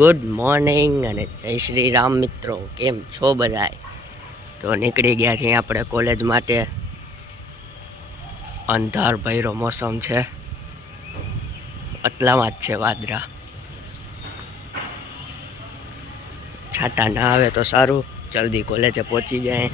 Good morning અને જય શ્રી રામ મિત્રો, કેમ છો બધાય? તો નીકળી ગયા છીએ આપણે કોલેજ માટે. અંધાર ભર્યો મોસમ છે, આટલામાં જ છે વાદળા. છાતા ના આવે તો સારું, જલ્દી કોલેજે પહોંચી જાય.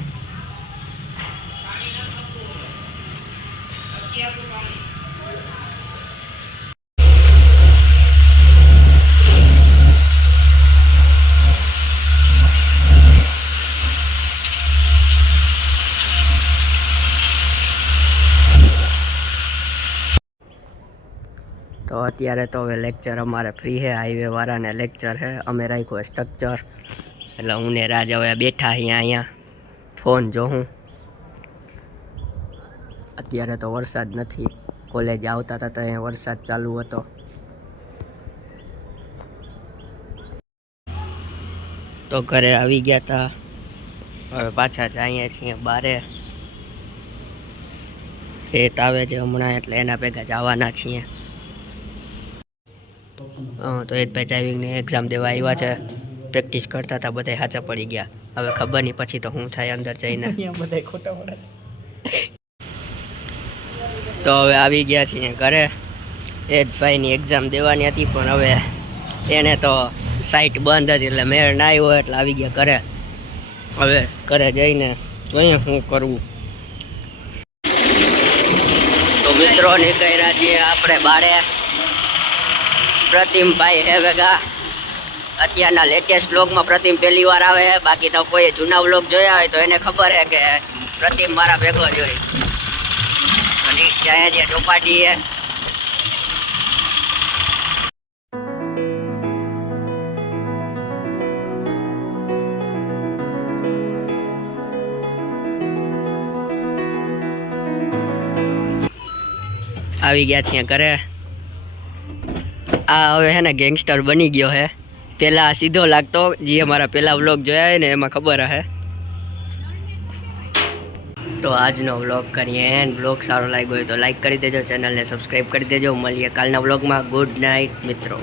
તો અત્યારે તો હવે લેક્ચર અમારે ફ્રી છે, હાઈવે વાળાને લેક્ચર છે. અમે રાખ્યું સ્ટ્રક્ચર, એટલે હું ને રાજ હવે બેઠા અહીંયા ફોન જોઉં. અત્યારે તો વરસાદ નથી, કોલેજ આવતા હતા તો અહીંયા વરસાદ ચાલુ હતો. તો ઘરે આવી ગયા હતા, હવે પાછા જઈએ છીએ બારે. હેત આવે છે હમણાં, એટલે એના ભેગા જવાના છીએ. તો હેતભાઈ ડ્રાઇવિંગની એક્ઝામ દેવા આવ્યા છે, પ્રેક્ટિસ કરતા હતા, બધા સાચા પડી ગયા. હવે ખબર નહીં પછી તો શું થાય અંદર જઈને. તો હવે આવી ગયા છીએ ઘરે. હેતભાઈની એક્ઝામ દેવાની હતી, પણ હવે એને તો સાઇટ બંધ હતી એટલે મેળ ના આવ્યો, એટલે આવી ગયા ઘરે. હવે ઘરે જઈને જોઈએ શું કરવું. તો મિત્રો નીકળ્યા છીએ આપણે બાળે. પ્રતિમભાઈ હે ભેગા. અત્યારના લેટેસ્ટ વ્લોગમાં પ્રતિમ પહેલી વાર આવે છે, બાકી તો કોઈ જૂના વ્લોગ જોયા હોય તો એને ખબર છે કે પ્રતિમ મારા ભેગો જ હોય. અને ત્યાં જે ચોપાટી છે, આવી ગયા છીએ ઘરે. આ હવે છે ને ગેંગસ્ટર બની ગયો છે. પહેલાં સીધો લાગતો, જે અમારા પહેલાં વ્લોગ જોયા હોય ને એમાં ખબર હશે. તો આજનો વ્લોગ કરીએ એન્ડ. વ્લોગ સારો લાગ્યો હોય તો લાઈક કરી દેજો, ચેનલને સબસ્ક્રાઈબ કરી દેજો. મળીએ કાલના વ્લોગમાં. ગુડ નાઇટ મિત્રો.